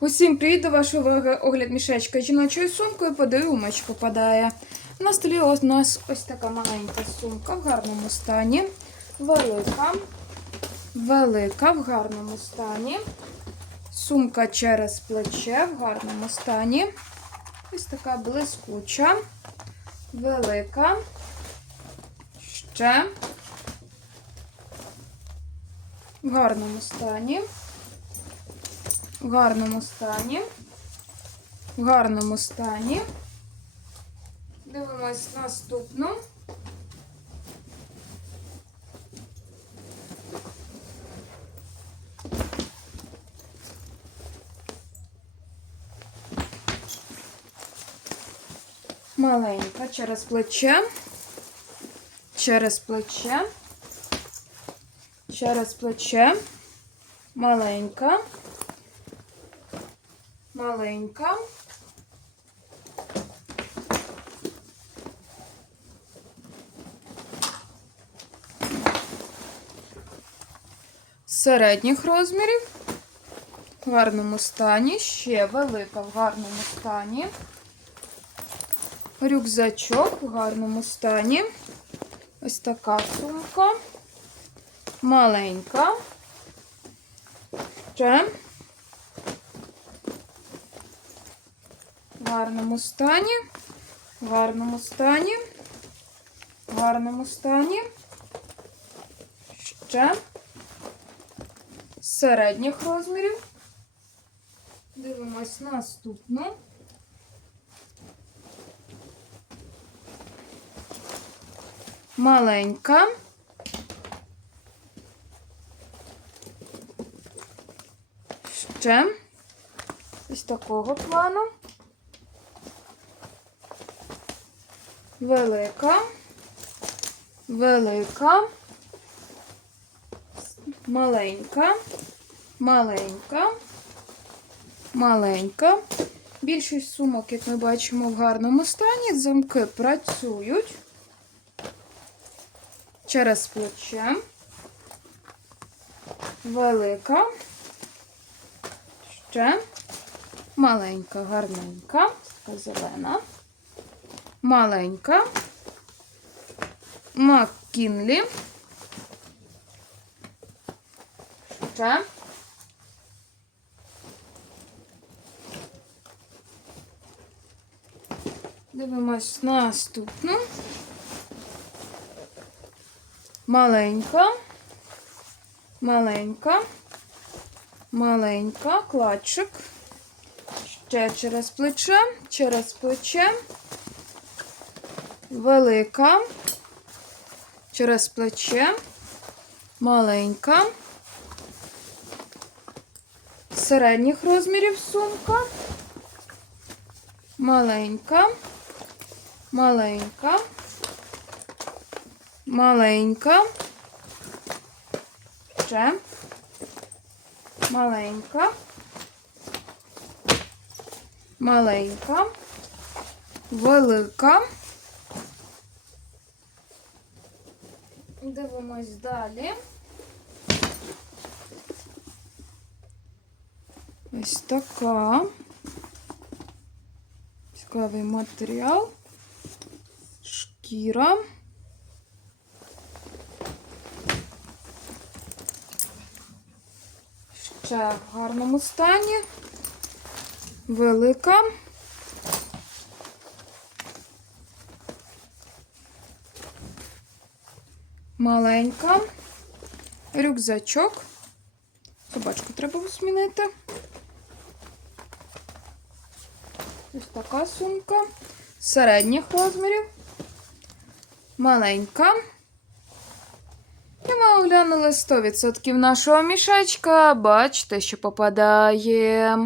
Усім привіт до вашої уваги огляд мішечка жіночою сумкою подивимо, що попадає. На столі у нас ось така маленька сумка в гарному стані. Велика. Велика в гарному стані. Сумка через плече в гарному стані. Ось така блискуча. Велика. Ще. В гарному стані. В гарному стані. В гарному стані. Дивимось наступну. Маленька через плече. Через плече. Через плече. Маленька. Маленька. Середніх розмірів. В гарному стані. Ще велика в гарному стані. Рюкзачок в гарному стані. Ось така сумка. Маленька. Ще. Гарному стані. В гарному стані. В гарному стані. Ще. Середніх розмірів. Дивимось наступну. Маленька. Ще. Ось такого плану. Велика. Велика. Маленька. Маленька. Маленька. Більшість сумок, як ми бачимо, в гарному стані. Замки працюють через плече. Велика. Ще. Маленька, гарненька. Така зелена. Маленька. Маккінлі. Ще. Дивимось наступну. Маленька. Маленька. Маленька. Кладчик. Ще через плече. Через плече. Велика. Через плече. Маленька. Середніх розмірів сумка. Маленька. Маленька. Маленька. Ще. Маленька. Маленька. Велика. Дивимось далі. Ось така. Цікавий матеріал. Шкіра. Ще в гарному стані. Велика. Маленька. Рюкзачок. Собачку треба змінити. Ось така сумка. Середніх розмірів. Маленька. І ми оглянули 100% нашого мішечка. Бачите, що попадає.